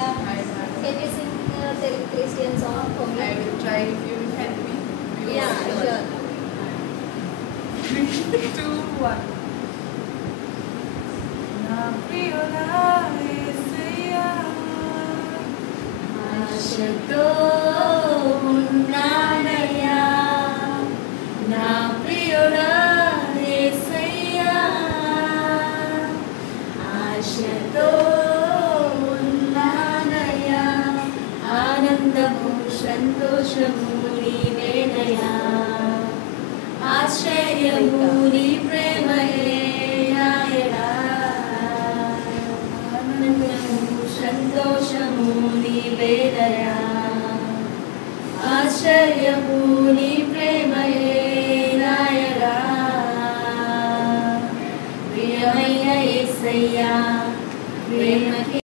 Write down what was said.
Anushka. Can you sing Telugu Christian song for me? I will try if you will help me. Yeah, sure. 3, 2, 1. నా ప్రియుడా యేసయ్యా ఆశతో ఉన్నానయ్యా నా ప్రియుడా యేసయ్యా ఆశతో ఉన్నానయ్యా ఆనందము సంతోషము నీవేనయ్యా ఆశ్చర్యము నీ ప్రేమయే నాయనా ఆనందము సంతోషము నీవేనయ్యా ఆశ్చర్యము నీ